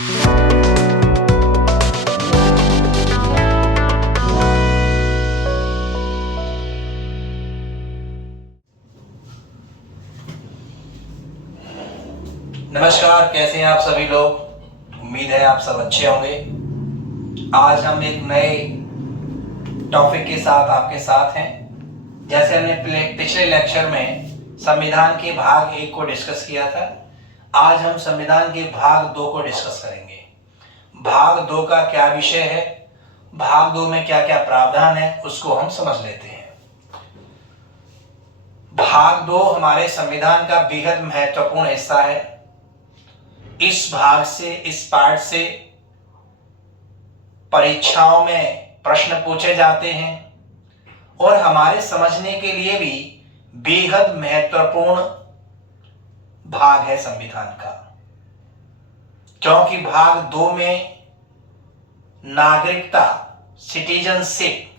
नमस्कार, कैसे हैं आप सभी लोग। उम्मीद है आप सब अच्छे होंगे। आज हम एक नए टॉपिक के साथ आपके साथ हैं। जैसे हमने पिछले लेक्चर में संविधान के भाग 1 को डिस्कस किया था, आज हम संविधान के भाग 2 को डिस्कस करेंगे। भाग 2 का क्या विषय है, भाग 2 में क्या क्या प्रावधान है, उसको हम समझ लेते हैं। भाग 2 हमारे संविधान का बेहद महत्वपूर्ण हिस्सा है। इस भाग से, इस पार्ट से परीक्षाओं में प्रश्न पूछे जाते हैं और हमारे समझने के लिए भी बेहद महत्वपूर्ण भाग है संविधान का, क्योंकि भाग 2 में नागरिकता, सिटीजनशिप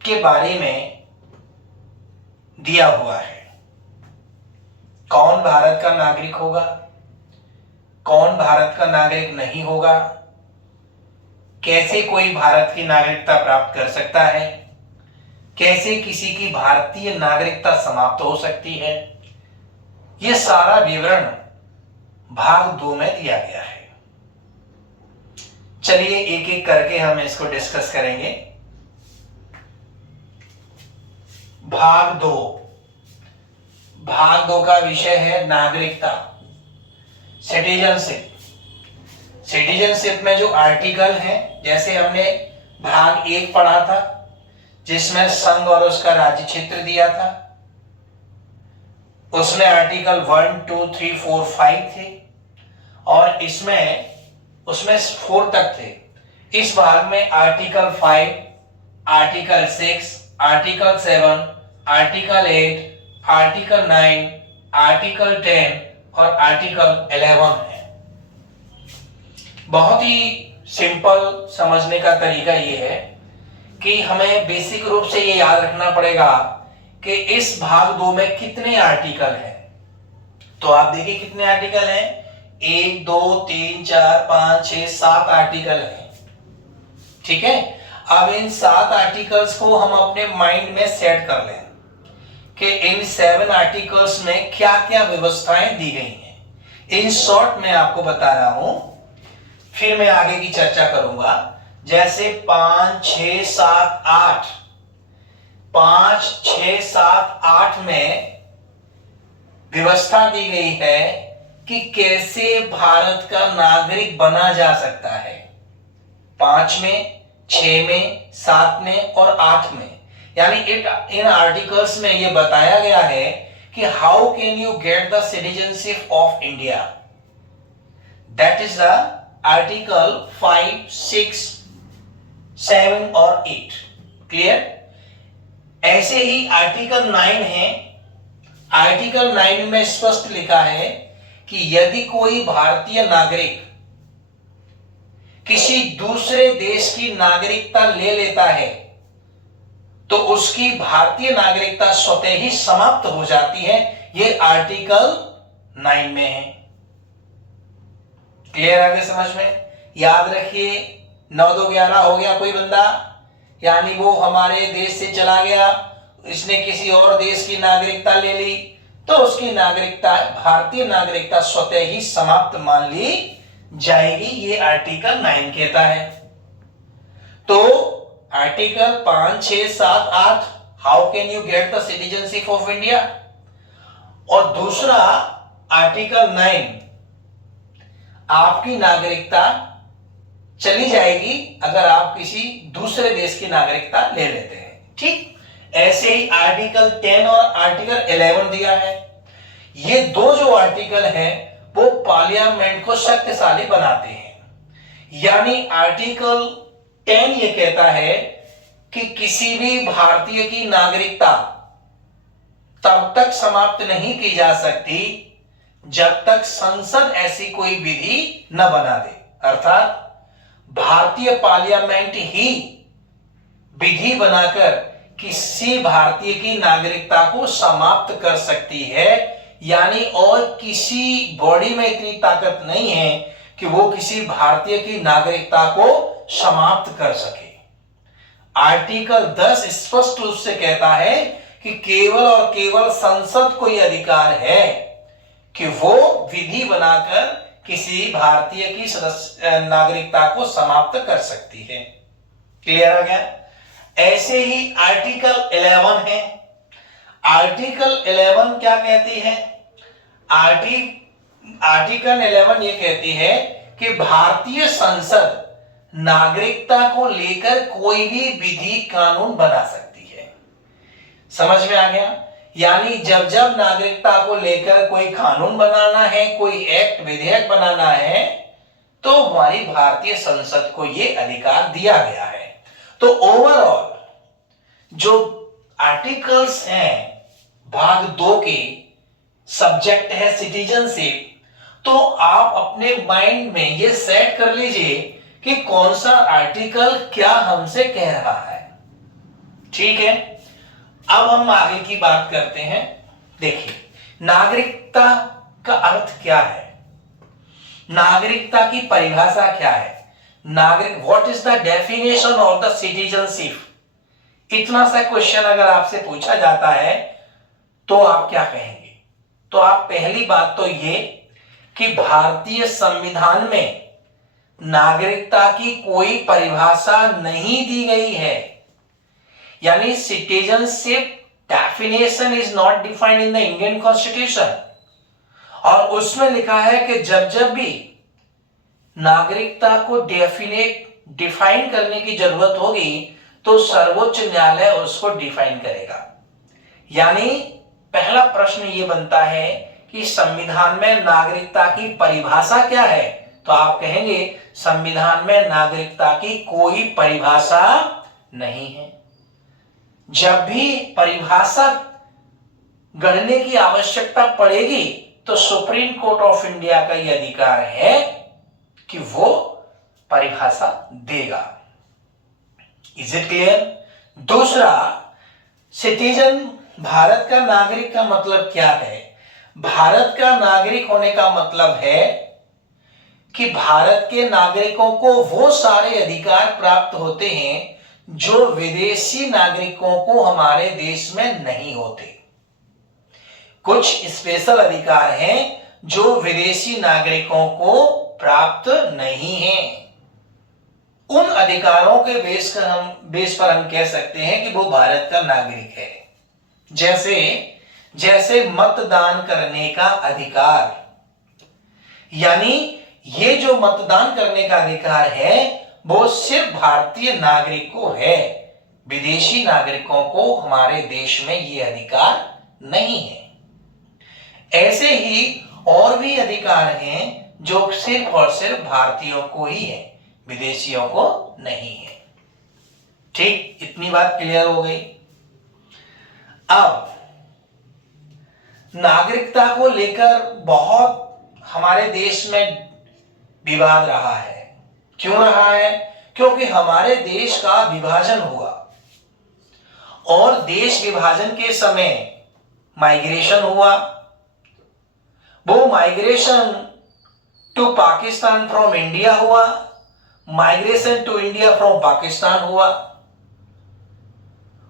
के बारे में दिया हुआ है। कौन भारत का नागरिक होगा, कौन भारत का नागरिक नहीं होगा, कैसे कोई भारत की नागरिकता प्राप्त कर सकता है, कैसे किसी की भारतीय नागरिकता समाप्त हो सकती है, यह सारा विवरण भाग 2 में दिया गया है। चलिए एक एक करके हम इसको डिस्कस करेंगे। भाग 2, भाग 2 का विषय है नागरिकता, सिटीजनशिप। सिटीजनशिप में जो आर्टिकल हैं, जैसे हमने भाग 1 पढ़ा था जिसमें संघ और उसका राज्य क्षेत्र दिया था, उसमें आर्टिकल 1, 2, 3, 4, 5 थे और उसमें 4 तक थे। इस भाग में article 5, article 6, article 7, article 8, article 9, article 10 और आर्टिकल 11 है। बहुत ही सिंपल समझने का तरीका ये है कि हमें बेसिक रूप से ये याद रखना पड़ेगा कि इस भाग 2 में कितने आर्टिकल हैं। तो आप देखिए कितने आर्टिकल हैं, 1, 2, 3, 4, 5, 6, 7 आर्टिकल हैं। ठीक है, अब इन 7 आर्टिकल्स को हम अपने माइंड में सेट कर लें कि इन 7 आर्टिकल्स में क्या क्या व्यवस्थाएं दी गई हैं। इन शॉर्ट में आपको बता रहा हूं, फिर मैं आगे की चर्चा करूंगा। जैसे 5, 6, 7, 8, 5, 6, 7, 8 में व्यवस्था दी गई है कि कैसे भारत का नागरिक बना जा सकता है। 5 में, 6 में, 7 में और 8 में, यानी इन आर्टिकल्स में यह बताया गया है कि how can you get the citizenship of India. That is the article 5, 6, 7 और 8। क्लियर। ऐसे ही आर्टिकल 9 है। आर्टिकल 9 में स्पष्ट लिखा है कि यदि कोई भारतीय नागरिक किसी दूसरे देश की नागरिकता ले लेता है तो उसकी भारतीय नागरिकता स्वतः ही समाप्त हो जाती है। यह आर्टिकल 9 में है। क्लियर, आगे समझ में। याद रखिए, 9, 2, 11 हो गया कोई बंदा, यानी वो हमारे देश से चला गया, इसने किसी और देश की नागरिकता ले ली तो उसकी नागरिकता, भारतीय नागरिकता स्वतः ही समाप्त मान ली जाएगी। ये आर्टिकल 9 कहता है। तो article 5, 6, 7, 8, how can you get the citizenship of India, और दूसरा आर्टिकल 9, आपकी नागरिकता चली जाएगी अगर आप किसी दूसरे देश की नागरिकता ले लेते हैं। ठीक, ऐसे ही आर्टिकल 10 और आर्टिकल 11 दिया है। ये दो जो आर्टिकल हैं वो पार्लियामेंट को शक्तिशाली बनाते हैं। यानी आर्टिकल 10 ये कहता है कि किसी भी भारतीय की नागरिकता तब तक समाप्त नहीं की जा सकती जब तक संसद ऐसी कोई विधि न बना दे, अर्थात भारतीय पार्लियामेंट ही विधि बनाकर किसी भारतीय की नागरिकता को समाप्त कर सकती है। यानी और किसी बॉडी में इतनी ताकत नहीं है कि वो किसी भारतीय की नागरिकता को समाप्त कर सके। आर्टिकल 10 स्पष्ट रूप से कहता है कि केवल और केवल संसद को यह अधिकार है कि वो विधि बनाकर किसी भारतीय की सदस्य नागरिकता को समाप्त कर सकती है। क्लियर आ गया? ऐसे ही आर्टिकल 11 है। आर्टिकल 11 क्या कहती है? आर्टिकल 11 ये कहती है कि भारतीय संसद नागरिकता को लेकर कोई भी विधि कानून बना सकती है। समझ में आ गया? यानी जब जब नागरिकता को लेकर कोई कानून बनाना है, कोई एक्ट विधेयक बनाना है, तो हमारी भारतीय संसद को यह अधिकार दिया गया है। तो ओवरऑल जो आर्टिकल्स हैं भाग 2 के सब्जेक्ट है सिटीजनशिप, तो आप अपने माइंड में ये सेट कर लीजिए कि कौन सा आर्टिकल क्या हमसे कह रहा है। ठीक है, अब हम आगे की बात करते हैं। देखिए, नागरिकता का अर्थ क्या है? नागरिकता की परिभाषा क्या है? नागरिक, what is the definition of the citizenship? इतना सा क्वेश्चन अगर आपसे पूछा जाता है तो आप क्या कहेंगे? तो आप पहली बात तो ये कि भारतीय संविधान में नागरिकता की कोई परिभाषा नहीं दी गई है। यानी citizenship definition is not defined in the Indian constitution. और उसमें लिखा है कि जब जब भी नागरिकता को डिफाइन करने की जरूरत होगी तो सर्वोच्च न्यायालय उसको डिफाइन करेगा। यानी पहला प्रश्न यह बनता है कि संविधान में नागरिकता की परिभाषा क्या है? तो आप कहेंगे संविधान में नागरिकता की कोई परिभाषा नहीं है। जब भी परिभाषा गढ़ने की आवश्यकता पड़ेगी तो सुप्रीम कोर्ट ऑफ इंडिया का यह अधिकार है कि वो परिभाषा देगा। Is it clear? दूसरा, सिटीजन, भारत का नागरिक का मतलब क्या है? भारत का नागरिक होने का मतलब है कि भारत के नागरिकों को वो सारे अधिकार प्राप्त होते हैं जो विदेशी नागरिकों को हमारे देश में नहीं होते। कुछ स्पेशल अधिकार हैं जो विदेशी नागरिकों को प्राप्त नहीं हैं। उन अधिकारों के बेस पर हम कह सकते हैं कि वो भारत का नागरिक है। जैसे मतदान करने का अधिकार, यानी ये जो मतदान करने का अधिकार है वो सिर्फ भारतीय नागरिक को है, विदेशी नागरिकों को हमारे देश में ये अधिकार नहीं है। ऐसे ही और भी अधिकार हैं जो सिर्फ और सिर्फ भारतीयों को ही है, विदेशियों को नहीं है। ठीक, इतनी बात क्लियर हो गई। अब नागरिकता को लेकर बहुत हमारे देश में विवाद रहा है। क्यों रहा है? क्योंकि हमारे देश का विभाजन हुआ और देश विभाजन के समय माइग्रेशन हुआ। वो migration to Pakistan from India हुआ, migration to India from Pakistan हुआ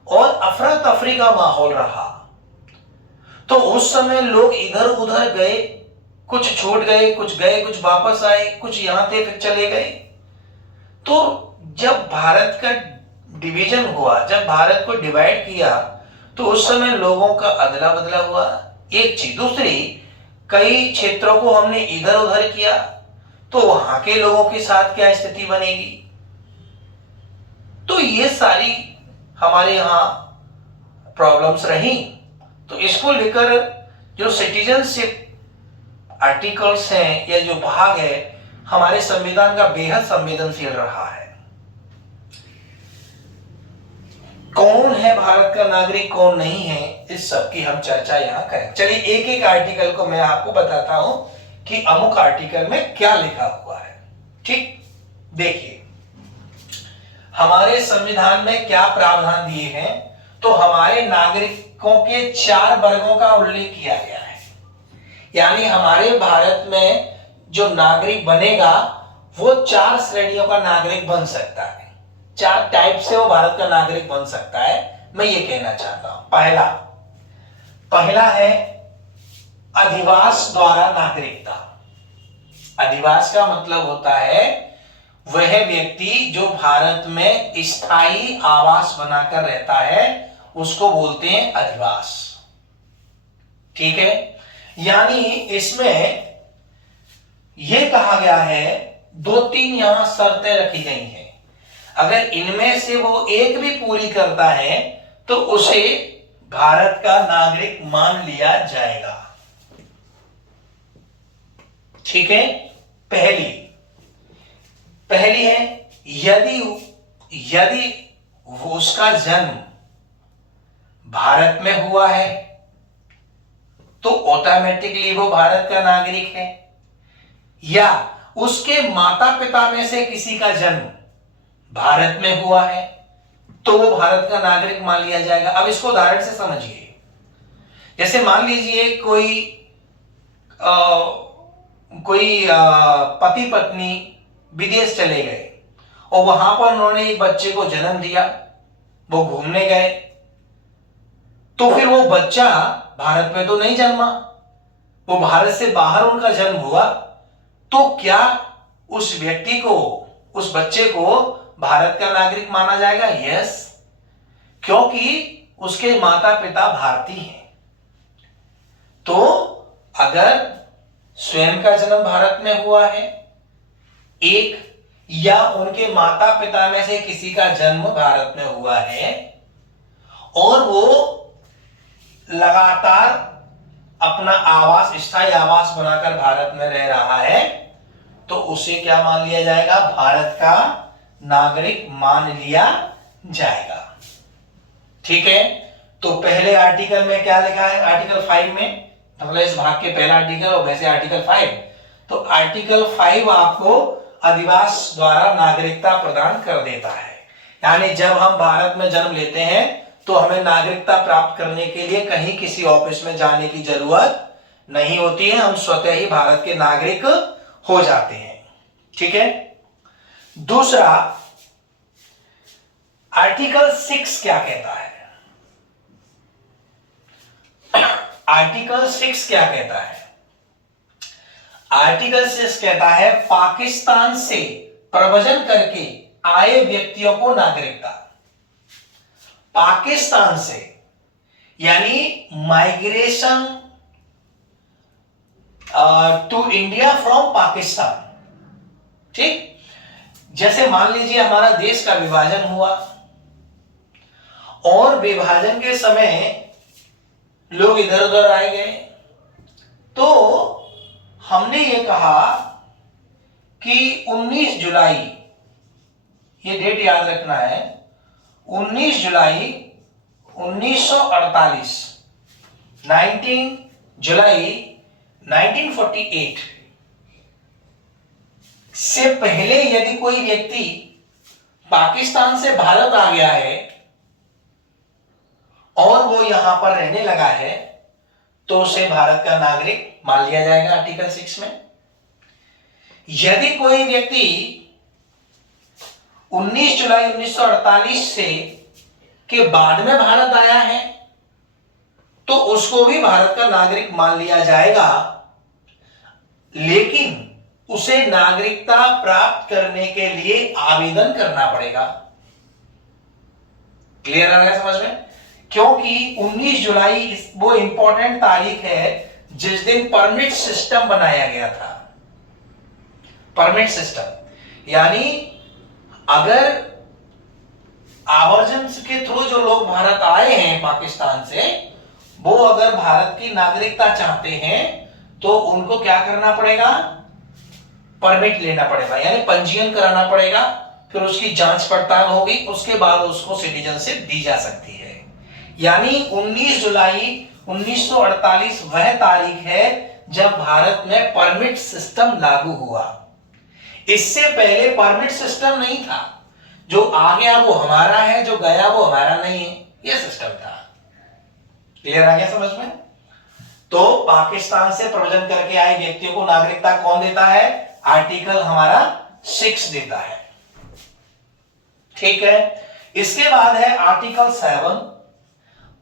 और अफरा तफरी का माहौल रहा। तो उस समय लोग इधर उधर गए, कुछ छूट गए, कुछ वापस आए, कुछ यहां थे फिर चले गए। तो जब भारत का डिवीजन हुआ, जब भारत को डिवाइड किया, तो उस समय लोगों का अदला बदला हुआ। एक चीज, दूसरी, कई क्षेत्रों को हमने इधर उधर किया तो वहां के लोगों के साथ क्या स्थिति बनेगी? तो ये सारी हमारे यहां प्रॉब्लम्स रही। तो इसको लेकर जो सिटीजनशिप आर्टिकल्स हैं या जो भाग है हमारे संविधान का बेहद संवेदनशील रहा है। कौन है भारत का नागरिक, कौन नहीं है, इस सब की हम चर्चा यहां करें। चलिए एक एक आर्टिकल को मैं आपको बताता हूं कि अमुक आर्टिकल में क्या लिखा हुआ है। ठीक, देखिए हमारे संविधान में क्या प्रावधान दिए हैं। तो हमारे नागरिकों के 4 वर्गों का उल्लेख किया गया है। यानी हमारे भारत में जो नागरिक बनेगा वो 4 श्रेणियों का नागरिक बन सकता है, 4 टाइप से वो भारत का नागरिक बन सकता है। मैं ये कहना चाहता हूं, पहला है अधिवास द्वारा नागरिकता। अधिवास का मतलब होता है वह व्यक्ति जो भारत में स्थायी आवास बनाकर रहता है, उसको बोलते हैं अधिवास। ठीक है, यानी इसमें यह कहा गया है, 2-3 यहां शर्तें रखी गई हैं, अगर इनमें से वो एक भी पूरी करता है तो उसे भारत का नागरिक मान लिया जाएगा। ठीक है, पहली है यदि उसका जन्म भारत में हुआ है तो ऑटोमेटिकली वो भारत का नागरिक है, या उसके माता पिता में से किसी का जन्म भारत में हुआ है तो वो भारत का नागरिक मान लिया जाएगा। अब इसको उदाहरण से समझिए, जैसे मान लीजिए कोई पति पत्नी विदेश चले गए और वहां पर उन्होंने एक बच्चे को जन्म दिया, वो घूमने गए, तो फिर वो बच्चा भारत में तो नहीं जन्मा, वो भारत से बाहर उनका जन्म हुआ, तो क्या उस व्यक्ति को, उस बच्चे को भारत का नागरिक माना जाएगा? यस, क्योंकि उसके माता पिता भारतीय हैं। तो अगर स्वयं का जन्म भारत में हुआ है एक, या उनके माता पिता में से किसी का जन्म भारत में हुआ है और वो लगातार अपना आवास, स्थायी आवास बनाकर भारत में रह रहा है, तो उसे क्या मान लिया जाएगा? भारत का नागरिक मान लिया जाएगा। ठीक है, तो पहले आर्टिकल में क्या लिखा है? आर्टिकल 5 में, मतलब इस भाग के पहला आर्टिकल और वैसे आर्टिकल 5, तो आर्टिकल 5 आपको अधिवास द्वारा नागरिकता प्रदान कर देता है। यानी जब हम भारत में जन्म लेते हैं तो हमें नागरिकता प्राप्त करने के लिए कहीं किसी ऑफिस में जाने की जरूरत नहीं होती है, हम स्वतः ही भारत के नागरिक हो जाते हैं। ठीक है, दूसरा आर्टिकल 6 क्या कहता है? आर्टिकल 6 क्या कहता है? आर्टिकल 6 कहता है पाकिस्तान से प्रव्रजन करके आए व्यक्तियों को नागरिकता। पाकिस्तान से यानी migration to India from Pakistan. ठीक, जैसे मान लीजिए हमारा देश का विभाजन हुआ और विभाजन के समय लोग इधर उधर आए गए, तो हमने ये कहा कि 19 जुलाई, ये डेट याद रखना है, 19 जुलाई 1948, 19 जुलाई 1948 से पहले यदि कोई व्यक्ति पाकिस्तान से भारत आ गया है और वो यहां पर रहने लगा है तो उसे भारत का नागरिक मान लिया जाएगा आर्टिकल 6 में। यदि कोई व्यक्ति 19 जुलाई 1948 से के बाद में भारत आया है तो उसको भी भारत का नागरिक मान लिया जाएगा, लेकिन उसे नागरिकता प्राप्त करने के लिए आवेदन करना पड़ेगा। क्लियर आ रहा है समझ में? क्योंकि 19 जुलाई वो इंपॉर्टेंट तारीख है जिस दिन परमिट सिस्टम बनाया गया था। परमिट सिस्टम यानी अगर आवर्जन के थ्रू जो लोग भारत आए हैं पाकिस्तान से, वो अगर भारत की नागरिकता चाहते हैं तो उनको क्या करना पड़ेगा? परमिट लेना पड़ेगा, यानी पंजीयन कराना पड़ेगा, फिर उसकी जांच पड़ताल होगी, उसके बाद उसको सिटीजनशिप दी जा सकती है। यानी 19 जुलाई 1948 वह तारीख है जब भारत में परमिट सिस्टम लागू हुआ। इससे पहले परमिट सिस्टम नहीं था, जो आ गया वो हमारा है, जो गया वो हमारा नहीं है, यह सिस्टम था। क्लियर आ गया समझ में? तो पाकिस्तान से प्रव्रजन करके आए व्यक्तियों को नागरिकता कौन देता है? आर्टिकल हमारा 6 देता है। ठीक है, इसके बाद है आर्टिकल 7,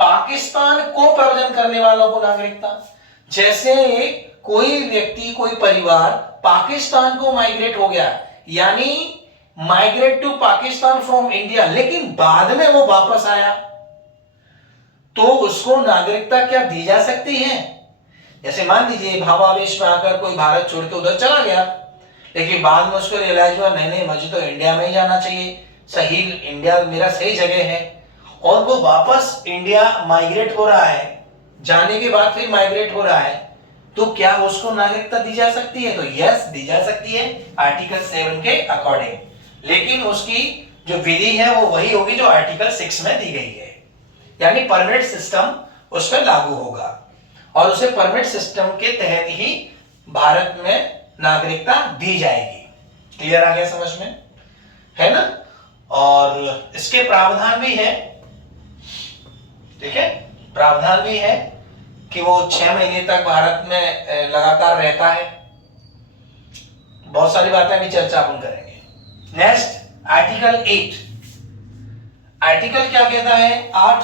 पाकिस्तान को प्रव्रजन करने वालों को नागरिकता। जैसे कोई व्यक्ति, कोई परिवार पाकिस्तान को माइग्रेट हो गया, यानी migrate to Pakistan from India, लेकिन बाद में वो वापस आया, तो उसको नागरिकता क्या दी जा सकती है? जैसे मान लीजिए भावावेश में आकर कोई भारत छोड़ के उधर चला गया, लेकिन बाद में उसको रियलाइज हुआ नहीं नहीं मुझे तो इंडिया में ही जाना चाहिए, सही इंडिया मेरा सही जगह है, और वो वापस इंडिया माइग्रेट हो रहा है, जाने के बाद फिर माइग्रेट हो रहा है, तो क्या उसको नागरिकता दी जा सकती है? तो यस, दी जा सकती है आर्टिकल 7 के अकॉर्डिंग, लेकिन उसकी जो विधि है वो वही होगी जो आर्टिकल 6 में दी गई है, यानी परमिट सिस्टम उस पर लागू होगा और उसे परमिट सिस्टम के तहत ही भारत में नागरिकता दी जाएगी। क्लियर आ गया समझ में, है ना? और इसके प्रावधान भी है, ठीक है, प्रावधान भी है कि वो 6 महीने तक भारत में लगातार रहता है। बहुत सारी बातें भी चर्चा अपन करेंगे। नेक्स्ट आर्टिकल 8, आर्टिकल क्या कहता है? 8,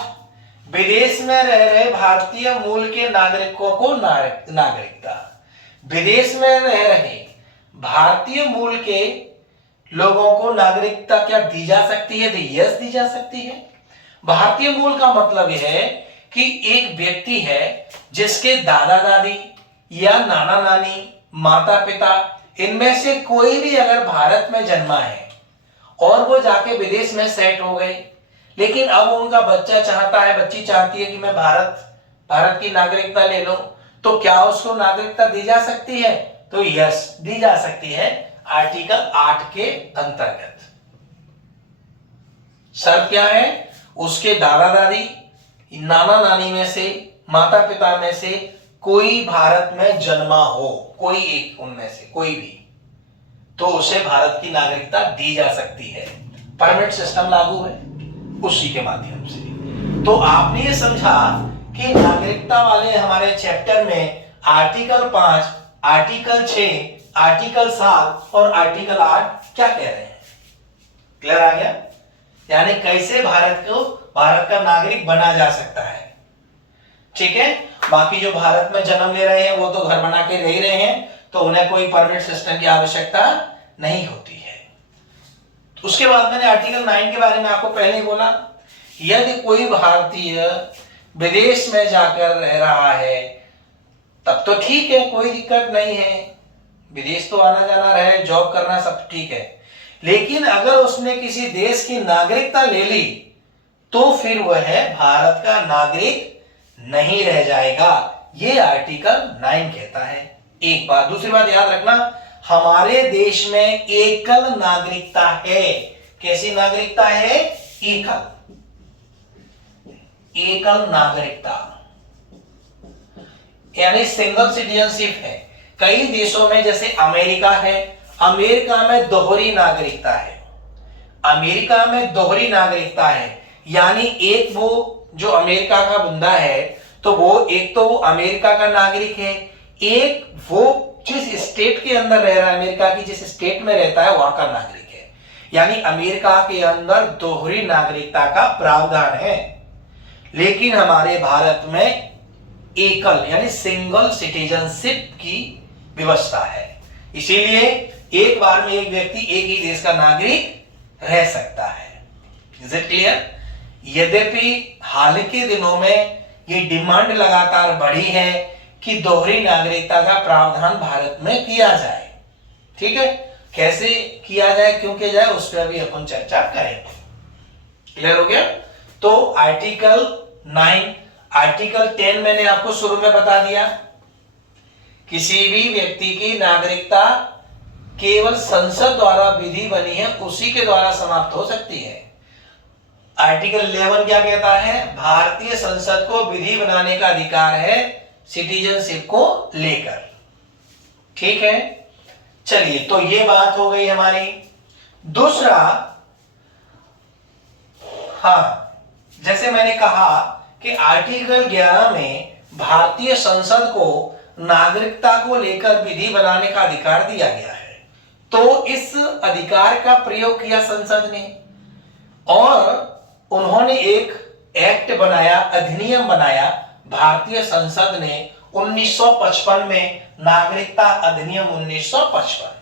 विदेश में रह रहे भारतीय मूल के नागरिकों को नागरिकता। विदेश में रह रहे भारतीय मूल के लोगों को नागरिकता क्या दी जा सकती है? तो यस, दी जा सकती है। भारतीय मूल का मतलब यह है कि एक व्यक्ति है जिसके दादा दादी या नाना नानी, माता पिता, इनमें से कोई भी अगर भारत में जन्मा है और वो जाके विदेश में सेट हो गए, लेकिन अब उनका बच्चा चाहता है, बच्ची चाहती है कि मैं भारत की नागरिकता ले लूं, तो क्या उसको नागरिकता दी जा सकती है? तो यस, दी जा सकती है आर्टिकल 8 के अंतर्गत। शर्त क्या है? उसके दादा दादी, नाना नानी में से, माता पिता में से कोई भारत में जन्मा हो, कोई एक उनमें से कोई भी, तो उसे भारत की नागरिकता दी जा सकती है। परमिट सिस्टम लागू है उसी के माध्यम से। तो आपने ये समझा कि नागरिकता वाले हमारे चैप्टर में आर्टिकल 5, आर्टिकल 6, आर्टिकल 7 और आर्टिकल 8 क्या कह रहे हैं। क्लियर आ गया? यानी कैसे भारत का नागरिक बना जा सकता है। ठीक है, बाकी जो भारत में जन्म ले रहे हैं वो तो घर बना के रह रहे हैं, तो उन्हें कोई परमिट सिस्टम की आवश्यकता नहीं होती है। उसके बाद मैंने आर्टिकल 9 के बारे में आपको पहले ही बोला, यदि कोई भारतीय विदेश में जाकर रह रहा है तब तो ठीक है, कोई दिक्कत नहीं है, विदेश तो आना जाना रहे, जॉब करना सब ठीक है, लेकिन अगर उसने किसी देश की नागरिकता ले ली तो फिर वह भारत का नागरिक नहीं रह जाएगा, ये आर्टिकल 9 कहता है। एक बात, दूसरी बात याद रखना, हमारे देश में एकल नागरिकता है। कैसी नागरिकता है? एकल नागरिकता, यानी सिंगल सिटीजनशिप है। कई देशों में जैसे अमेरिका है, अमेरिका में दोहरी नागरिकता है, अमेरिका में दोहरी नागरिकता है, यानी एक वो जो अमेरिका का बंदा है तो वो एक तो वो अमेरिका का नागरिक है, एक वो जिस स्टेट के अंदर रह रहा है, अमेरिका की जिस स्टेट में रहता है वहां का नागरिक है, यानी अमेरिका के अंदर दोहरी नागरिकता का प्रावधान है। लेकिन हमारे भारत में एकल यानी सिंगल सिटीजनशिप की व्यवस्था है, इसीलिए एक बार में एक व्यक्ति एक ही देश का नागरिक रह सकता है। Is it clear? यद्यपि हाल के दिनों में ये डिमांड लगातार बढ़ी है कि दोहरी नागरिकता का प्रावधान भारत में किया जाए। ठीक है, कैसे किया जाए, क्यों किया जाए, उस पर अभी अपन चर्चा करेंगे। क्लियर हो गया? तो आर्टिकल 9, आर्टिकल 10 मैंने आपको शुरू में बता दिया, किसी भी व्यक्ति की नागरिकता केवल संसद द्वारा विधि बनी है उसी के द्वारा समाप्त हो सकती है। आर्टिकल 11 क्या कहता है? भारतीय संसद को विधि बनाने का अधिकार है सिटीजनशिप को लेकर। ठीक है, चलिए, तो ये बात हो गई हमारी। दूसरा, हाँ, जैसे मैंने कहा कि आर्टिकल 11 में भारतीय संसद को नागरिकता को लेकर विधि बनाने का अधिकार दिया गया है। तो इस अधिकार का प्रयोग किया संसद ने और उन्होंने एक एक्ट बनाया, अधिनियम बनाया। भारतीय संसद ने 1955 में नागरिकता अधिनियम 1955,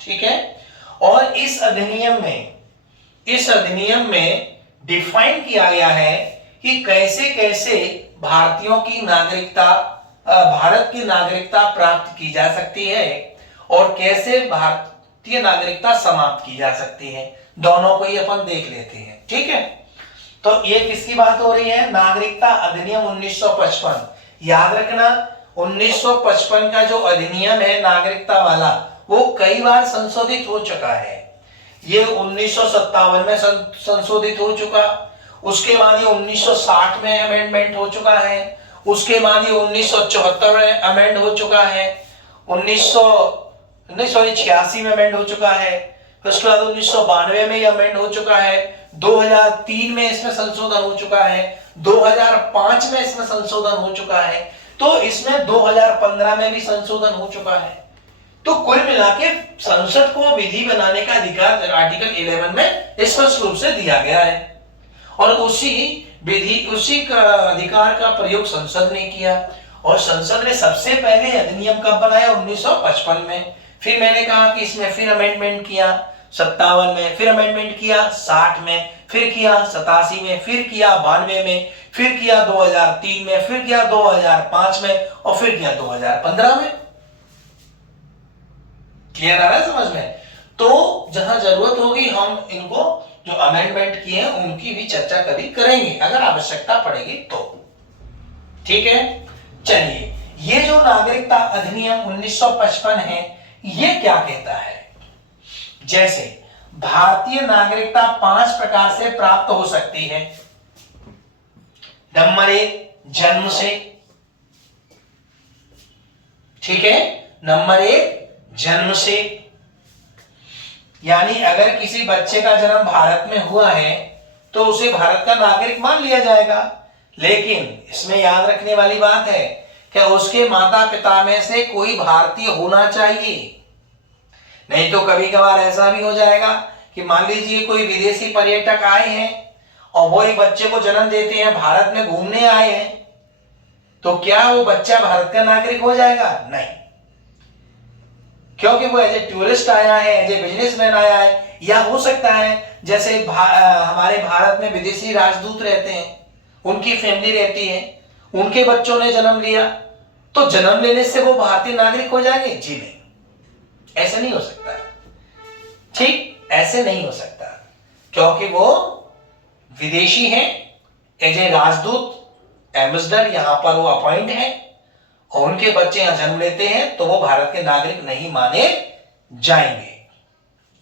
ठीक है। और इस अधिनियम में डिफाइन किया गया है कि कैसे कैसे भारतीयों की नागरिकता, भारत की नागरिकता प्राप्त की जा सकती है और कैसे भारतीय नागरिकता समाप्त की जा सकती है। दोनों को ही अपन देख लेते हैं, ठीक है। तो ये किसकी बात हो रही है? नागरिकता अधिनियम 1955। याद रखना 1955 का जो अधिनियम है नागरिकता वाला, वो कई बार संशोधित हो चुका है। ये 1957 में संशोधित हो चुका, उसके बाद ये 1960 में अमेंडमेंट हो चुका है, उसके बाद ये 1974 में अमेंड हो चुका है, 86 में अमेंड हो चुका है, उसके बाद 1992 में ये अमेंड हो चुका है, 2003 में इसमें संशोधन हो चुका है, 2005 में इसमें संशोधन हो चुका है, तो इसमें 2015 में भी संशोधन हो चुका है। तो कुल मिला के संसद को विधि बनाने का अधिकार आर्टिकल 11 में स्पष्ट रूप से दिया गया है और उसी का अधिकार का प्रयोग संसद ने किया। और संसद ने सबसे पहले अधिनियम कब बनाया? 1955 में। फिर मैंने कहा कि इसमें फिर अमेंडमेंट किया 57 में, फिर अमेंडमेंट किया 60 में, फिर किया 87 में, फिर किया 92 में, फिर किया 2003 में, फिर किया 2005 में और फिर किया 2015 में। क्लियर आ रहा है समझ में? तो जहां जरूरत होगी हम इनको जो अमेंडमेंट किए हैं उनकी भी चर्चा कभी करेंगे अगर आवश्यकता पड़ेगी तो, ठीक है। चलिए, ये जो नागरिकता अधिनियम 1955 है ये क्या कहता है? जैसे भारतीय नागरिकता 5 प्रकार से प्राप्त हो सकती है। नंबर 1 जन्म से, ठीक है। नंबर 1 जन्म से, यानी अगर किसी बच्चे का जन्म भारत में हुआ है तो उसे भारत का नागरिक मान लिया जाएगा। लेकिन इसमें याद रखने वाली बात है कि उसके माता पिता में से कोई भारतीय होना चाहिए। नहीं तो कभी कभार ऐसा भी हो जाएगा कि मान लीजिए कोई विदेशी पर्यटक आए हैं और वो एक बच्चे को जन्म देते हैं, भारत में घूमने आए हैं, तो क्या वो बच्चा भारत का नागरिक हो जाएगा? नहीं, क्योंकि वो एज ए टूरिस्ट आया है, एज ए बिजनेसमैन आया है। या हो सकता है जैसे हमारे भारत में विदेशी राजदूत रहते हैं, उनकी फैमिली रहती है, उनके बच्चों ने जन्म लिया, तो जन्म लेने से वो भारतीय नागरिक हो जाएंगे? जी नहीं, ऐसा नहीं हो सकता। ठीक, ऐसे नहीं हो सकता, क्योंकि वो विदेशी हैं, एज ए राजदूत एम्बेसडर यहां पर वो अपॉइंट है और उनके बच्चे यहां जन्म लेते हैं तो वो भारत के नागरिक नहीं माने जाएंगे।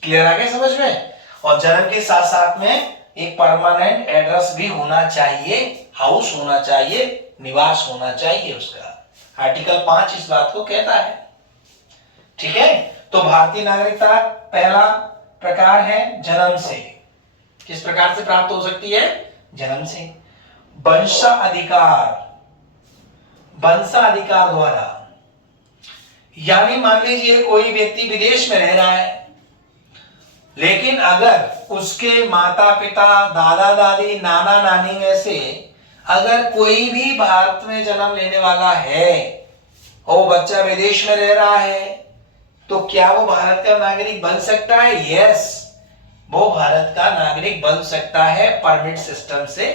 क्लियर आ गया समझ में? और जन्म के साथ साथ में एक परमानेंट एड्रेस भी होना चाहिए, हाउस होना चाहिए, निवास होना चाहिए उसका। आर्टिकल 5 इस बात को कहता है, ठीक है। तो भारतीय नागरिकता पहला प्रकार है जन्म से। किस प्रकार से प्राप्त हो सकती है? जन्म से। वंशाधिकार द्वारा, यानी मान लीजिए कोई व्यक्ति विदेश में रह रहा है, लेकिन अगर उसके माता पिता, दादा दादी, नाना नानी में से अगर कोई भी भारत में जन्म लेने वाला है और बच्चा विदेश में रह रहा है, तो क्या वो भारत का नागरिक बन सकता है? यस, वो भारत का नागरिक बन सकता है। परमिट सिस्टम से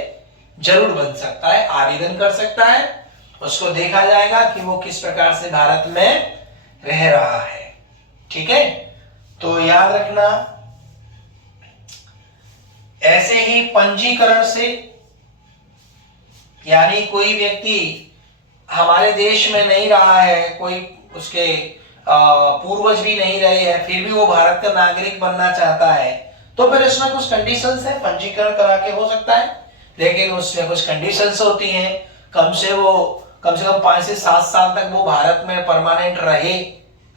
जरूर बन सकता है, आवेदन कर सकता है, उसको देखा जाएगा कि वो किस प्रकार से भारत में रह रहा है, ठीक है। तो याद रखना, ऐसे ही पंजीकरण से, यानी कोई व्यक्ति हमारे देश में नहीं रहा है, कोई उसके पूर्वज भी नहीं रहे हैं, फिर भी वो भारत का नागरिक बनना चाहता है, तो फिर इसमें कुछ कंडीशंस है, पंजीकरण करा के हो सकता है, लेकिन उसमें कुछ कंडीशंस होती हैं। कम से कम 5 से 7 साल तक वो भारत में परमानेंट रहे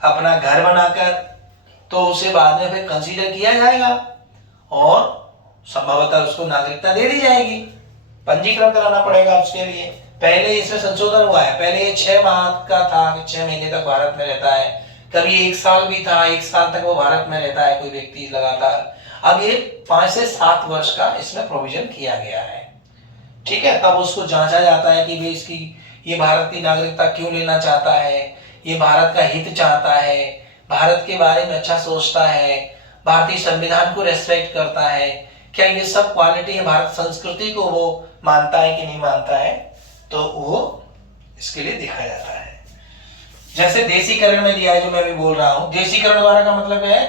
अपना घर बनाकर, तो उसे बाद में फिर कंसीडर किया जाएगा और संभवतः उसको नागरिकता दे दी जाएगी। पंजीकरण कराना पड़ेगा उसके लिए। पहले इसमें संशोधन हुआ है, पहले ये 6 माह का था कि 6 महीने तक भारत में रहता है, कभी 1 साल भी था, 1 साल तक वो भारत में रहता है कोई व्यक्ति लगातार। अब ये 5 से 7 वर्ष का इसमें प्रोविजन किया गया है, ठीक है। तब उसको जांचा जाता है कि भाई इसकी ये भारत की नागरिकता क्यों लेना चाहता है, ये भारत का हित चाहता है, भारत के बारे में अच्छा सोचता है, भारतीय संविधान को रेस्पेक्ट करता है, क्या ये सब क्वालिटी है, भारत संस्कृति को वो मानता है कि नहीं मानता है, तो वो इसके लिए देखा जाता है। जैसे देशीकरण में दिया है, जो मैं अभी बोल रहा हूं, देशीकरण द्वारा का मतलब है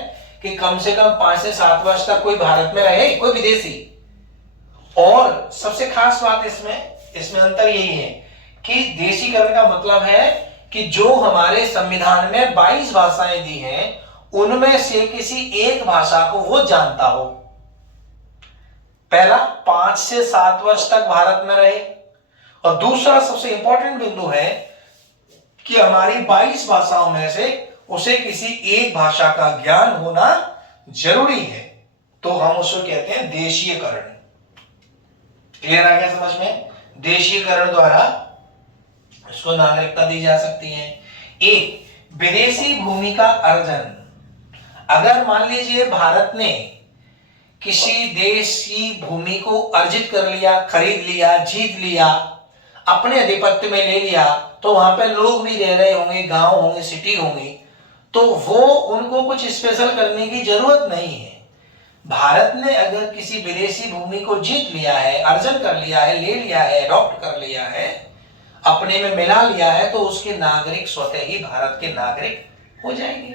कि कम से कम 5 से 7 वर्ष तक कोई भारत में रहे, कोई विदेशी। और सबसे खास बात इसमें अंतर यही है कि देशीकरण का मतलब है कि जो हमारे संविधान में 22 भाषाएं दी हैं, उनमें से किसी एक भाषा को वो जानता हो। पहला 5 से 7 वर्ष तक भारत में रहे, और दूसरा सबसे इंपॉर्टेंट बिंदु है कि हमारी 22 भाषाओं में से उसे किसी एक भाषा का ज्ञान होना जरूरी है, तो हम उसको कहते हैं देशीयकरण। क्लियर आ गया समझ में? देशीयकरण द्वारा उसको नागरिकता दी जा सकती है। एक, विदेशी भूमि का अर्जन। अगर मान लीजिए भारत ने किसी देश की भूमि को अर्जित कर लिया, खरीद लिया, जीत लिया, अपने अधिपत्य में ले लिया, तो वहां पे लोग भी रह रहे होंगे, गांव होंगे, सिटी होंगी, तो वो उनको कुछ स्पेशल करने की जरूरत नहीं है। भारत ने अगर किसी विदेशी भूमि को जीत लिया है, अर्जन कर लिया है, ले लिया है, अडॉप्ट कर लिया है, अपने में मिला लिया है, तो उसके नागरिक स्वतः ही भारत के नागरिक हो जाएंगे।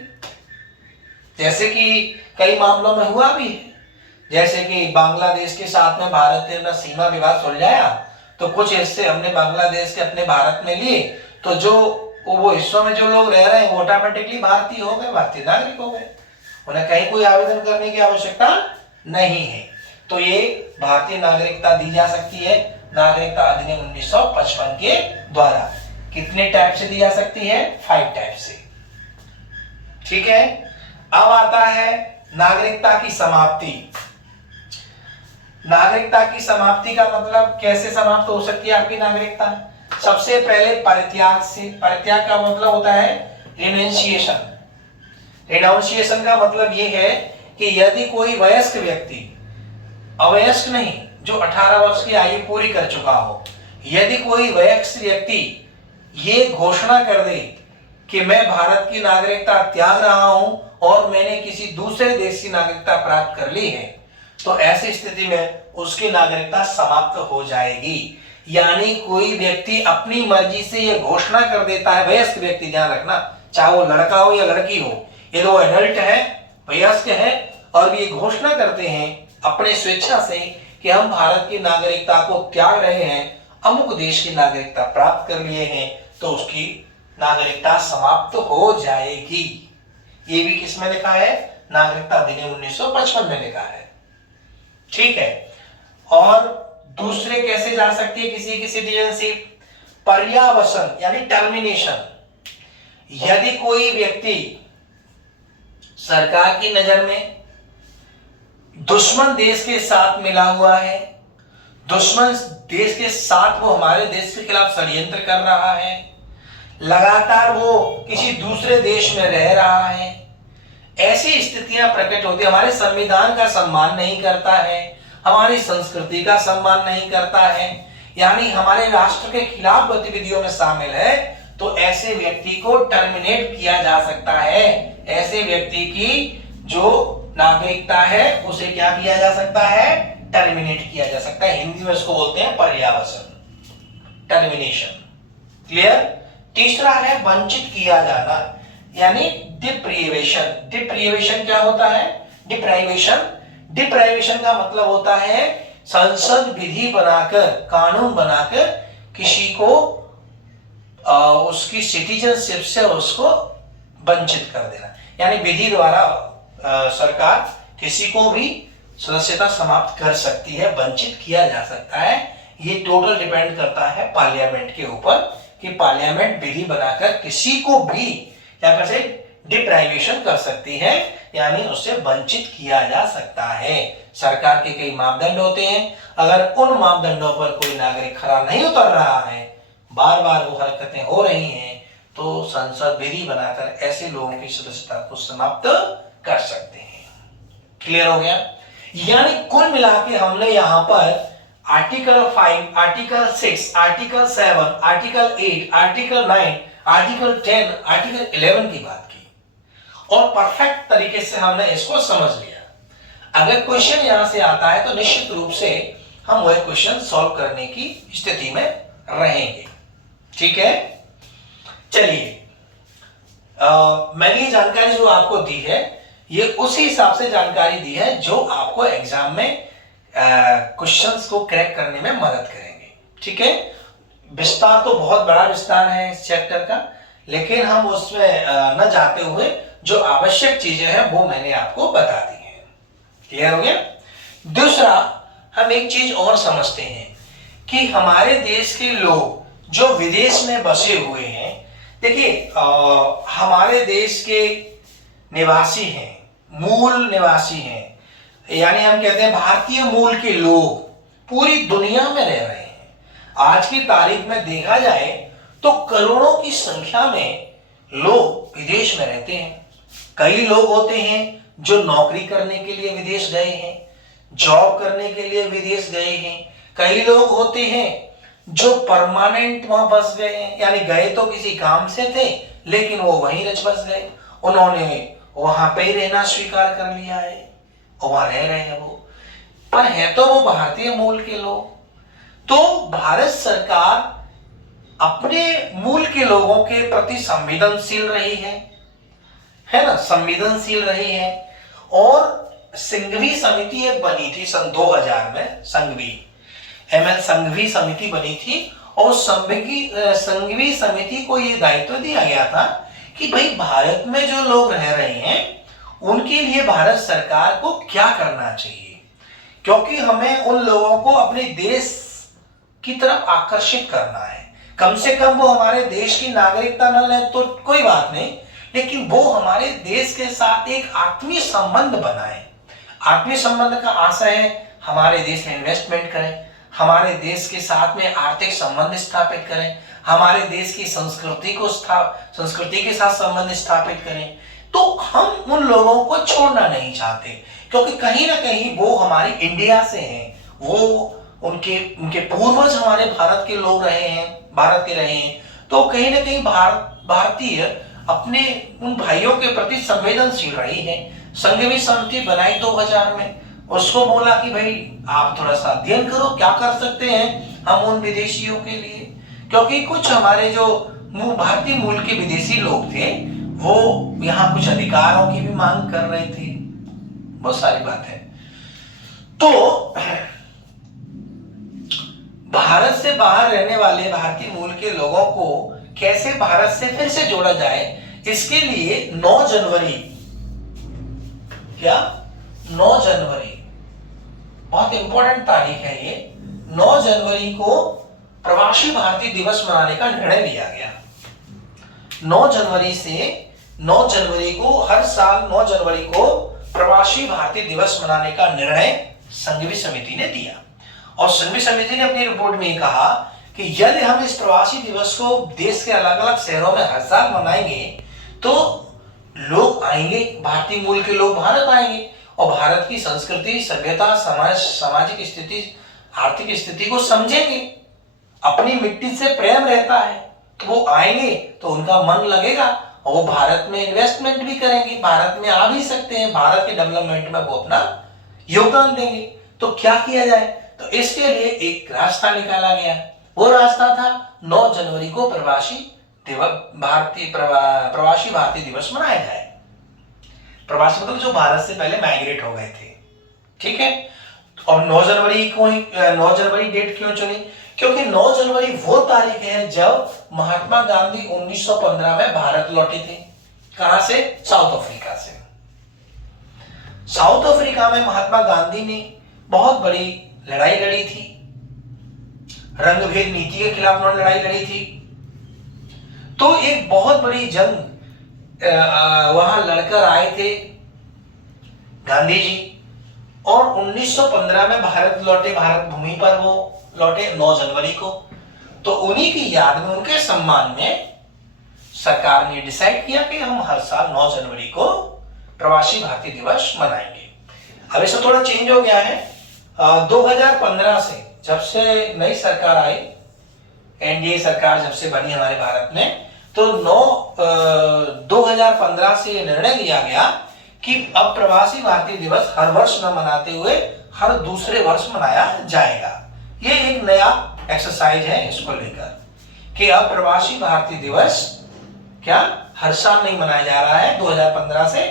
जैसे कि कई मामलों में हुआ भी है, जैसे कि बांग्लादेश के साथ में भारत ने अपना सीमा विवाद सुलझाया, तो कुछ हिस्से हमने बांग्लादेश के अपने भारत में लिए, तो जो वो हिस्सों में जो लोग रह रहे हैं वो ऑटोमेटिकली भारतीय हो गए, भारतीय नागरिक हो गए, उन्हें कहीं कोई आवेदन करने की आवश्यकता नहीं है। तो ये भारतीय नागरिकता दी जा सकती है नागरिकता अधिनियम 1955 के द्वारा। कितने टाइप से दी जा सकती है? 5 टाइप से, ठीक है। अब आता है नागरिकता की समाप्ति। नागरिकता की समाप्ति का मतलब कैसे समाप्त हो सकती है आपकी नागरिकता? सबसे पहले परित्याग से। परित्याग का मतलब होता है रिनंसिएशन। रिनाउंसिएशन का मतलब यह है कि यदि कोई वयस्क व्यक्ति, अवयस्क नहीं, जो 18 वर्ष की आयु पूरी कर चुका हो, यदि कोई वयस्क व्यक्ति ये घोषणा कर दे कि मैं भारत की नागरिकता त्याग रहा हूं और मैंने किसी दूसरे देश की नागरिकता प्राप्त कर ली है, तो ऐसी स्थिति में उसकी नागरिकता समाप्त हो जाएगी। यानी कोई व्यक्ति अपनी मर्जी से यह घोषणा कर देता है, वयस्क व्यक्ति, ध्यान रखना, चाहे वो लड़का हो या लड़की हो, यदि वो एडल्ट है, वयस्क है, और ये घोषणा करते हैं अपने स्वेच्छा से कि हम भारत की नागरिकता को त्याग रहे हैं, अमुक देश की नागरिकता प्राप्त कर लिए हैं, तो उसकी नागरिकता समाप्त हो जाएगी। ये भी किसमें लिखा है? नागरिकता अधिनियम 1955 में लिखा है, ठीक है। और दूसरे कैसे जा सकती है किसी की सिटीजनशिप? पर्यावसन यानी टर्मिनेशन। यदि कोई व्यक्ति सरकार की नजर में दुश्मन देश के साथ मिला हुआ है, दुश्मन देश के साथ वो हमारे देश के खिलाफ षड्यंत्र कर रहा है, लगातार वो किसी दूसरे देश में रह रहा है, ऐसी स्थितियां प्रकट होती, हमारे संविधान का सम्मान नहीं करता है, हमारी संस्कृति का सम्मान नहीं करता है, यानी हमारे राष्ट्र के खिलाफ गतिविधियों में शामिल है, तो ऐसे व्यक्ति को टर्मिनेट किया जा सकता है। ऐसे व्यक्ति की जो नागरिकता है उसे क्या किया जा सकता है? टर्मिनेट किया जा सकता है। हिंदी में इसको बोलते हैं पर्यावसन, टर्मिनेशन। क्लियर? तीसरा है वंचित किया जाना, यानी डिप्रिवेशन। डिप्रिवेशन क्या होता है? डिप्राइवेशन। डिप्राइवेशन का मतलब होता है संसद विधि बनाकर, कानून बनाकर किसी को उसकी सिटीजनशिप से उसको वंचित कर देना, यानी विधि द्वारा सरकार किसी को भी सदस्यता समाप्त कर सकती है, वंचित किया जा सकता है। ये टोटल डिपेंड करता है पार्लियामेंट के ऊपर कि पार्लियामेंट विधि बनाकर किसी को भी क्या कर सकती, डिप्राइवेशन कर सकती है, यानी उससे वंचित किया जा सकता है। सरकार के कई मापदंड होते हैं, अगर उन मापदंडों पर कोई नागरिक खरा नहीं उतर रहा है बार बार वो हरकतें हो रही हैं, तो संसद विधि बनाकर ऐसे लोगों की सदस्यता को समाप्त कर सकते हैं। क्लियर हो गया? यानी कुल मिला के हमने यहां पर article 5, article 6, article 7, article 8, article 9, article 10, article 11 की बात की और परफेक्ट तरीके से हमने इसको समझ लिया। अगर क्वेश्चन यहां से आता है तो निश्चित रूप से हम वह क्वेश्चन सॉल्व करने की स्थिति में रहेंगे। ठीक है, चलिए मैंने ये जानकारी जो आपको दी है ये उसी हिसाब से जानकारी दी है जो आपको एग्जाम में क्वेश्चंस को क्रैक करने में मदद करेंगे। ठीक है, विस्तार तो बहुत बड़ा विस्तार है इस चैप्टर का, लेकिन हम उसमें न जाते हुए जो आवश्यक चीजें हैं वो मैंने आपको बता दी है। क्लियर हो गया? दूसरा, हम एक चीज और समझते हैं कि हमारे देश के लोग जो विदेश में बसे हुए हैं, देखिए हमारे देश के निवासी हैं, मूल निवासी हैं, यानी हम कहते हैं भारतीय मूल के लोग पूरी दुनिया में रह रहे हैं। आज की तारीख में देखा जाए तो करोड़ों की संख्या में लोग विदेश में रहते हैं। कई लोग होते हैं जो नौकरी करने के लिए विदेश गए हैं, जॉब करने के लिए विदेश गए हैं। कई लोग होते हैं जो परमानेंट वहां बस गए हैं, यानी गए तो किसी काम से थे लेकिन वो वहीं रच बस गए, उन्होंने वहां पे ही रहना स्वीकार कर लिया है और वहां रह रहे हैं वो, पर है तो वो भारतीय मूल के लोग। तो भारत सरकार अपने मूल के लोगों के प्रति संवेदनशील रही है ना, संवेदनशील रही है। और संघवी समिति एक बनी थी सन 2000 में, संघवी समिति बनी थी और संघवी समिति को यह दायित्व दिया गया था कि भाई भारत में जो लोग रह रहे हैं उनके लिए भारत सरकार को क्या करना चाहिए, क्योंकि हमें उन लोगों को अपने देश की तरफ आकर्षित करना है। कम से कम वो हमारे देश की नागरिकता न ले तो कोई बात नहीं, लेकिन वो हमारे देश के साथ एक आत्मीय संबंध बनाए। आत्मीय संबंध का आशय है हमारे देश में इन्वेस्टमेंट करें, हमारे देश के साथ में आर्थिक संबंध स्थापित करें, हमारे देश की संस्कृति के साथ संबंध स्थापित करें। तो हम उन लोगों को छोड़ना नहीं चाहते, क्योंकि कहीं ना कहीं वो हमारी इंडिया से हैं, वो उनके पूर्वज हमारे भारत के लोग रहे हैं, भारत के रहे हैं। तो कहीं ना कहीं भारतीय अपने उन भाइयों के प्रति संवेदनशील रही है। संघवी समिति बनाई 2000 में, उसको बोला कि भाई आप थोड़ा सा अध्ययन करो, क्या कर सकते हैं हम उन विदेशियों के लिए, क्योंकि कुछ हमारे जो भारतीय मूल के विदेशी लोग थे वो यहाँ कुछ अधिकारों की भी मांग कर रहे थे, बहुत सारी बात है। तो भारत से बाहर रहने वाले भारतीय मूल के लोगों को कैसे भारत से फिर से जोड़ा जाए, इसके लिए 9 जनवरी 9 जनवरी बहुत इंपॉर्टेंट तारीख है ये। 9 जनवरी को प्रवासी भारतीय दिवस मनाने का निर्णय लिया गया। 9 जनवरी को हर साल 9 जनवरी को प्रवासी भारतीय दिवस मनाने का निर्णय संघवी समिति ने दिया। और संघवी समिति ने अपनी रिपोर्ट में कहा कि यदि हम इस प्रवासी दिवस को देश के अलग अलग शहरों में हर साल मनाएंगे तो लोग आएंगे, भारतीय मूल के लोग भारत आएंगे और भारत की संस्कृति, सभ्यता, सामाजिक स्थिति, आर्थिक स्थिति को समझेंगे। अपनी मिट्टी से प्रेम रहता है तो वो आएंगे तो उनका मन लगेगा और वो भारत में इन्वेस्टमेंट भी करेंगे, भारत में आ भी सकते हैं, भारत के डेवलपमेंट में वो अपना योगदान देंगे। तो क्या किया जाए, तो इसके लिए एक रास्ता निकाला गया। वो रास्ता था 9 जनवरी को प्रवासी भारतीय दिवस मनाया जाए। प्रवासी मतलब जो भारत से पहले माइग्रेट हो गए थे, ठीक है। और 9 जनवरी डेट क्यों चुनी, क्योंकि 9 जनवरी वो तारीख है जब महात्मा गांधी 1915 में भारत लौटे थे। कहां से? साउथ अफ्रीका से। साउथ अफ्रीका में महात्मा गांधी ने बहुत बड़ी लड़ाई लड़ी थी, रंगभेद नीति के खिलाफ उन्होंने लड़ाई लड़ी थी। तो एक बहुत बड़ी जंग वहां लड़कर आए थे गांधी जी, और 1915 में भारत लौटे, भारत भूमि पर वो लौटे 9 जनवरी को। तो उन्हीं की याद में, उनके सम्मान में सरकार ने डिसाइड किया कि हम हर साल 9 जनवरी को प्रवासी भारतीय दिवस मनाएंगे। अब इसमें थोड़ा चेंज हो गया है। 2015 से, जब से नई सरकार आई, एनडीए सरकार जब से बनी हमारे भारत में, तो 2015 से ये निर्णय लिया गया कि अब प्रवासी भारतीय दिवस हर वर्ष न मनाते हुए हर दूसरे वर्ष मनाया जाएगा। ये एक नया एक्सरसाइज है इसको लेकर कि अब प्रवासी भारतीय दिवस क्या हर साल नहीं मनाया जा रहा है, 2015 से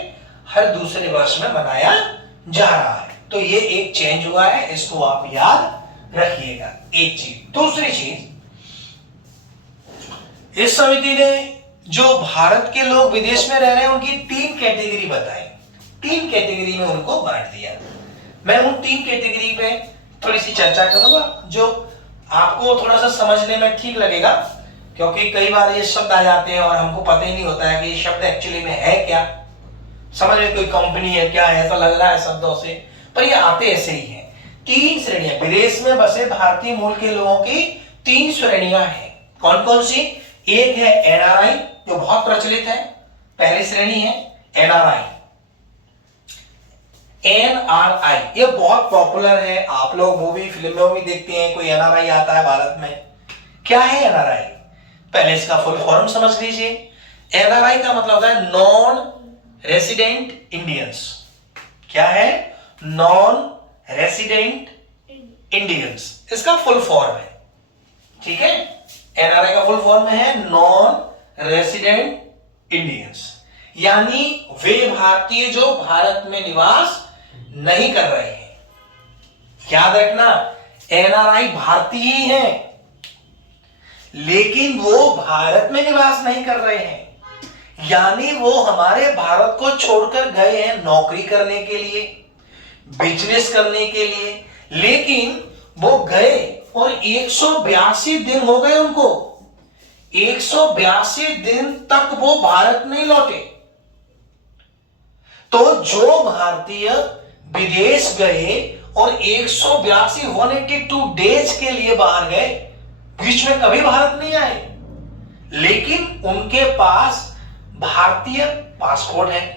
हर दूसरे वर्ष में मनाया जा रहा है। तो ये एक चेंज हुआ है, इसको आप याद रखिएगा। एक चीज। दूसरी चीज, इस समिति ने जो भारत के लोग विदेश में रह रहे हैं उनकी 3 कैटेगरी बताई, 3 कैटेगरी में उनको बांट दिया। मैं उन 3 कैटेगरी पे थोड़ी सी चर्चा करूंगा जो आपको थोड़ा सा समझने में ठीक लगेगा, क्योंकि कई बार ये शब्द आ जाते हैं और हमको पता ही नहीं होता है कि ये शब्द एक्चुअली में है क्या। समझ में कोई कंपनी है क्या है, ऐसा लग रहा है शब्दों से, पर ये आते ऐसे ही हैं। 3 श्रेणियां, विदेश में बसे भारतीय मूल के लोगों की 3 श्रेणियां हैं। कौन कौन सी? एक है एनआरआई, जो बहुत प्रचलित है, पहली श्रेणी है एनआरआई। एनआरआई ये बहुत पॉपुलर है, आप लोग मूवी फिल्मों में देखते हैं, कोई एनआरआई आता है भारत में। क्या है एनआरआई? पहले इसका फुल फॉर्म समझ लीजिए। एनआरआई का मतलब होता है नॉन रेसिडेंट इंडियंस। क्या है? नॉन रेसिडेंट इंडियंस, इसका फुल फॉर्म है। ठीक है, एनआरआई का फुल फॉर्म है नॉन रेसिडेंट इंडियंस, यानी वे भारतीय जो भारत में निवास नहीं कर रहे हैं। याद रखना, एनआरआई भारतीय ही हैं, लेकिन वो भारत में निवास नहीं कर रहे हैं, यानी वो हमारे भारत को छोड़कर गए हैं नौकरी करने के लिए, बिजनेस करने के लिए, लेकिन वो गए और 182 दिन हो गए उनको, 182 दिन तक वो भारत नहीं लौटे। तो जो भारतीय विदेश गए और 182 डेज के लिए बाहर गए, बीच में कभी भारत नहीं आए, लेकिन उनके पास भारतीय पासपोर्ट है,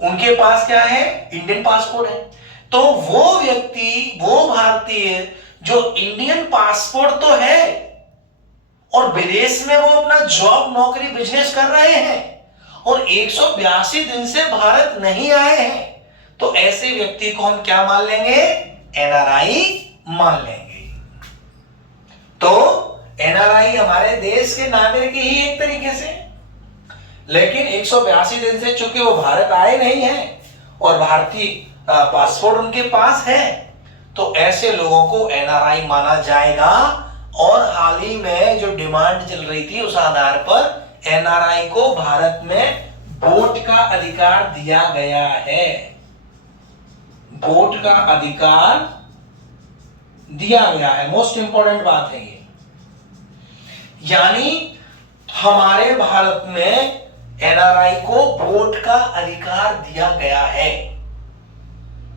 उनके पास क्या है? इंडियन पासपोर्ट है। तो वो व्यक्ति, वो भारतीय जो इंडियन पासपोर्ट तो है और विदेश में वो अपना जॉब, नौकरी, बिजनेस कर रहे हैं और 182 दिन से भारत नहीं आए हैं, तो ऐसे व्यक्ति को हम क्या मान लेंगे? एनआरआई मान लेंगे। तो एनआरआई हमारे देश के नागरिक ही एक तरीके से, लेकिन 182 दिन से चूंकि वो भारत आए नहीं हैं और भारतीय पासपोर्ट उनके पास है, तो ऐसे लोगों को एनआरआई माना जाएगा। और हाल ही में जो डिमांड चल रही थी, उस आधार पर एनआरआई को भारत में वोट का अधिकार दिया गया है, वोट का अधिकार दिया गया है। मोस्ट इंपॉर्टेंट बात है ये, यानी हमारे भारत में एनआरआई को वोट का अधिकार दिया गया है।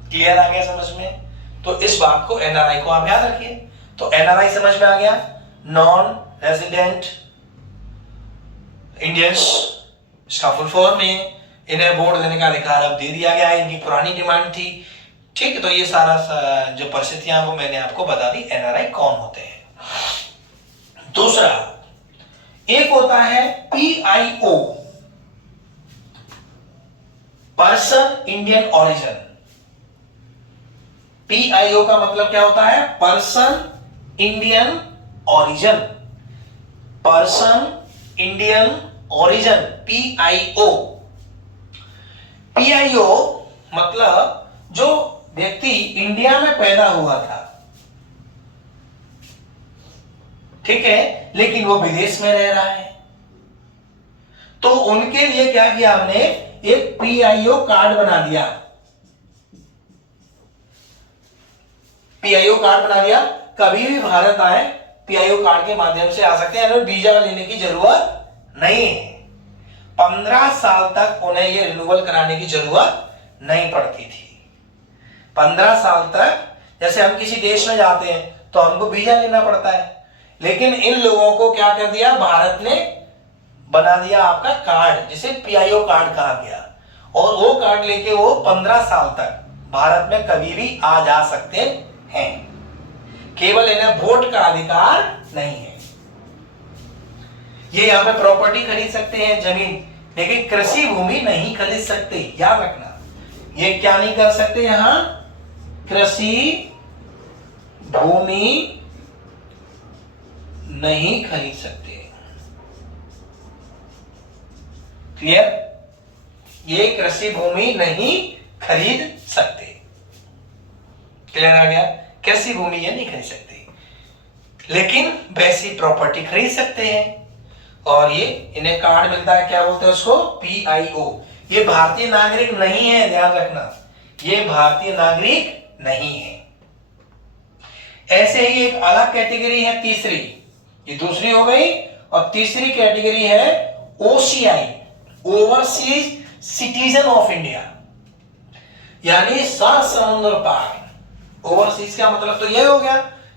क्लियर आ गया समझ में? तो इस बात को, एनआरआई को आप याद रखिए। तो एनआरआई समझ में आ गया, नॉन रेजिडेंट इंडियंस, इसका फुल फॉर्म है। इन्हें वोट देने का अधिकार अब दे दिया गया है, इनकी पुरानी डिमांड थी। ठीक है, तो ये सारा जो परिस्थितियां वो मैंने आपको बता दी, एनआरआई कौन होते हैं। दूसरा, एक होता है PIO, person Indian origin. PIO का मतलब क्या होता है? Person Indian origin, person Indian origin, PIO. PIO मतलब जो व्यक्ति इंडिया में पैदा हुआ था, ठीक है, लेकिन वो विदेश में रह रहा है, तो उनके लिए क्या किया हमने? एक पीआईओ कार्ड बना दिया। पीआईओ कार्ड बना दिया, कभी भी भारत आए पीआईओ कार्ड के माध्यम से आ सकते हैं, वीजा लेने की जरूरत नहीं है। 15 साल तक उन्हें ये रिन्यूअल कराने की जरूरत नहीं पड़ती थी। 15 साल तक, जैसे हम किसी देश में जाते हैं तो हमको वीजा लेना पड़ता है, लेकिन इन लोगों को क्या कर दिया, भारत ने बना दिया आपका कार्ड, जिसे पीआईओ कार्ड कहा गया, और वो कार्ड लेके वो 15 साल तक भारत में कभी भी आ जा सकते हैं। केवल इन्हें वोट का अधिकार नहीं है। ये यहां पे प्रॉपर्टी खरीद सकते हैं, जमीन, लेकिन कृषि भूमि नहीं खरीद सकते, याद रखना। ये क्या नहीं कर सकते, यहां कृषि भूमि नहीं खरीद सकते। क्लियर? ये कृषि भूमि नहीं खरीद सकते। क्लियर आ गया? कृषि भूमि ये नहीं खरीद सकते, लेकिन वैसी प्रॉपर्टी खरीद सकते हैं। और ये इन्हें कार्ड मिलता है, क्या बोलते हैं उसको, पीआईओ। ये भारतीय नागरिक नहीं है, ध्यान रखना, ये भारतीय नागरिक नहीं है। ऐसे ही एक अलग कैटेगरी है, तीसरी, ये दूसरी हो गई, और तीसरी कैटेगरी है OCI, overseas citizen of India, यानी समुद्र पार। ओवरसीज का मतलब तो यह हो गया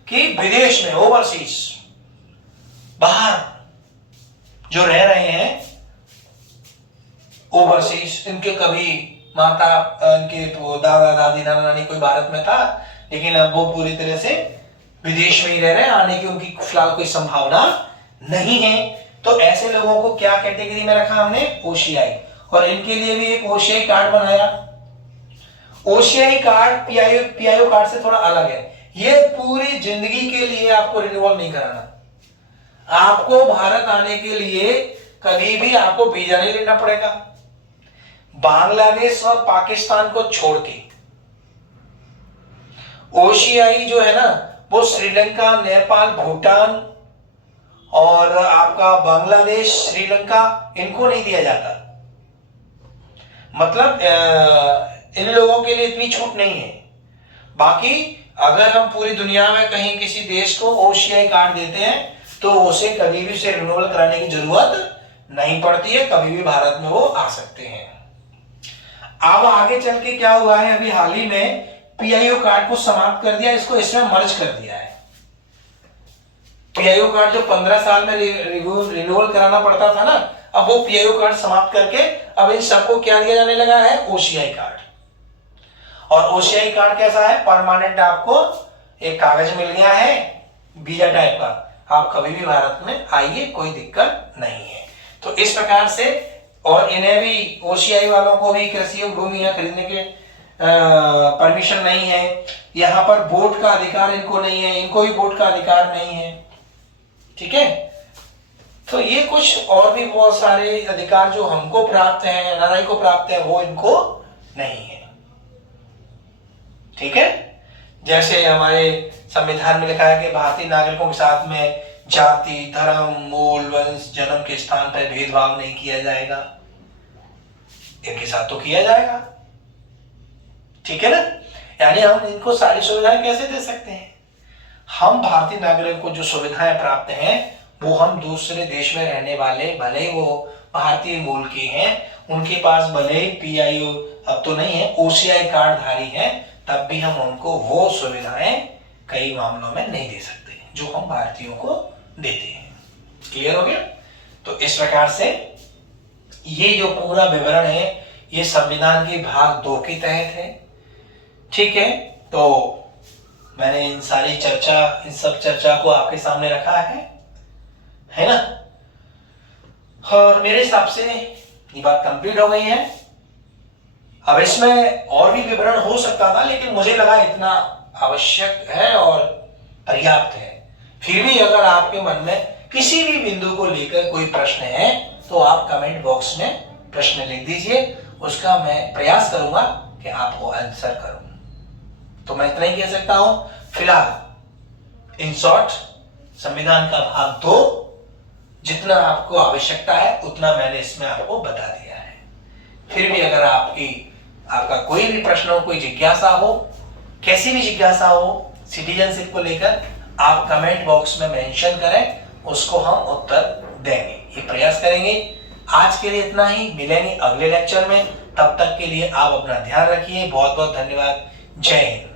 कि विदेश में, ओवरसीज, बाहर जो रह रहे हैं, ओवरसीज, इनके कभी माता, इनके दादा दादी नाना नानी कोई भारत में था, लेकिन अब वो पूरी तरह से विदेश में ही रह रहे हैं, आने की उनकी फिलहाल कोई संभावना नहीं है। तो ऐसे लोगों को क्या कैटेगरी में रखा हमने, ओसीआई, और इनके लिए भी एक ओसीआई कार्ड बनाया। ओसीआई कार्ड पीआईओ कार्ड से थोड़ा अलग है, ये पूरी जिंदगी के लिए आपको रिन्यूअल नहीं कराना। आपको भारत आने के लिए कभी भी आपको वीजा नहीं लेना पड़ेगा, बांग्लादेश और पाकिस्तान को छोड़ के। ओसीआई जो है ना, वो श्रीलंका, नेपाल, भूटान और आपका बांग्लादेश, श्रीलंका, इनको नहीं दिया जाता। मतलब इन लोगों के लिए इतनी छूट नहीं है। बाकी अगर हम पूरी दुनिया में कहीं किसी देश को ओसीआई कार्ड देते हैं तो उसे कभी भी उसे रिन्यूअल कराने की जरूरत नहीं पड़ती है, कभी भी भारत में वो आ सकते हैं। अब आगे चल के क्या हुआ है, अभी हाल ही में पीआईओ कार्ड को समाप्त कर दिया, इसको इसमें मर्ज कर दिया है। पीआईओ कार्ड जो 15 साल में रिन्यूअल कराना पड़ता था ना, अब वो पीआईओ कार्ड समाप्त करके अब इन सबको क्या दिया जाने लगा है, ओसीआई कार्ड। और ओसीआई कार्ड कैसा है, परमानेंट, आपको एक कागज मिल गया है वीजा टाइप का, आप कभी भी भारत में आइए, कोई दिक्कत नहीं है। तो इस प्रकार से, और इन्हें भी, ओसीआई वालों को भी कृषि भूमि खरीदने के परमिशन नहीं है। यहां पर वोट का अधिकार इनको नहीं है, इनको भी वोट का अधिकार नहीं है। ठीक है, तो ये कुछ और भी बहुत सारे अधिकार जो हमको प्राप्त हैं, एनआरआई को प्राप्त है, वो इनको नहीं है। ठीक है, जैसे हमारे संविधान में लिखा है कि भारतीय नागरिकों के साथ में जाति, धर्म, मूल, वंश, जन्म के स्थान पर भेदभाव नहीं किया जाएगा। इनके साथ तो किया जाएगा। ठीक है ना, यानी हम इनको सारी सुविधाएं कैसे दे सकते हैं? हम भारतीय नागरिकों को जो सुविधाएं प्राप्त हैं वो हम दूसरे देश में रहने वाले, भले ही वो भारतीय मूल के हैं, उनके पास भले ही पीआईओ अब तो नहीं है, ओसीआई कार्ड धारी है, तब भी हम उनको वो सुविधाएं कई मामलों में नहीं दे सकते जो हम भारतीयों को देते हैं। क्लियर हो गया? तो इस प्रकार से ये जो पूरा विवरण है ये संविधान के भाग 2 के तहत है। ठीक है, तो मैंने इन सब चर्चा को आपके सामने रखा है ना? और मेरे हिसाब से ये बात कंप्लीट हो गई है। अब इसमें और भी विवरण हो सकता था, लेकिन मुझे लगा इतना आवश्यक है और पर्याप्त है। फिर भी अगर आपके मन में किसी भी बिंदु को लेकर कोई प्रश्न है तो आप कमेंट बॉक्स में प्रश्न लिख दीजिए, उसका मैं प्रयास करूंगा कि आपको आंसर करूं। तो मैं इतना ही कह सकता हूं फिलहाल। इन शॉर्ट, संविधान का भाग 2 जितना आपको आवश्यकता है उतना मैंने इसमें आपको बता दिया है। फिर भी अगर आपका कोई भी प्रश्न हो, कोई जिज्ञासा हो, कैसी भी जिज्ञासा हो सिटीजनशिप को लेकर, आप कमेंट बॉक्स में मेंशन करें, उसको हम उत्तर देंगे, ये प्रयास करेंगे। आज के लिए इतना ही, मिलेंगे अगले लेक्चर में। तब तक के लिए आप अपना ध्यान रखिए। बहुत बहुत धन्यवाद। जय हिंद।